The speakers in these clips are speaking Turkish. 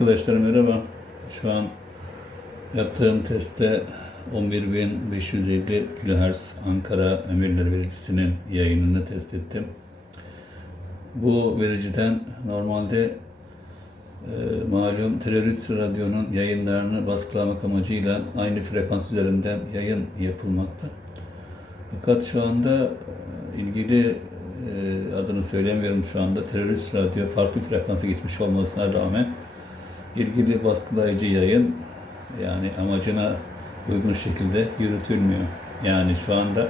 Arkadaşlar merhaba. Şu an yaptığım testte 11.550 kHz Ankara Emirler Vericisi'nin yayınını test ettim. Bu vericiden normalde e, malum terörist radyonun yayınlarını baskılamak amacıyla aynı frekans üzerinden yayın yapılmakta. Fakat şu anda e, ilgili e, adını söylemiyorum şu anda terörist radyo farklı frekansa geçmiş olmasına rağmen ilgili baskılayıcı yayın yani amacına uygun şekilde yürütülmüyor. Yani şu anda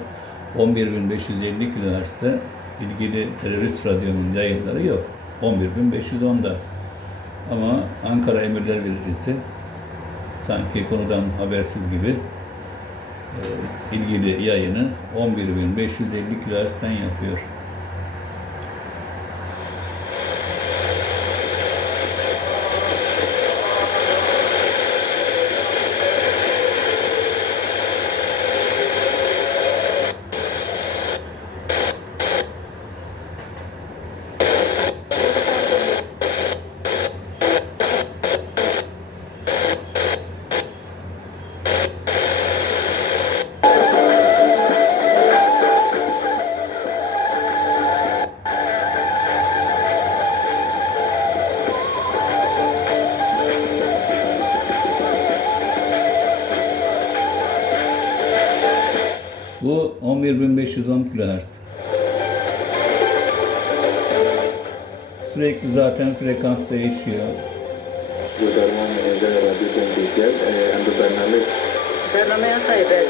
11.550 kHz'de ilgili terörist radyonun yayınları yok. 11.510'da. Ama Ankara Emirler Vericisi sanki konudan habersiz gibi e, ilgili yayını 11.550 kHz'den yapıyor. Bu 11510 kHz. Sürekli zaten frekans değişiyor. Bu Gönderme sayıdır.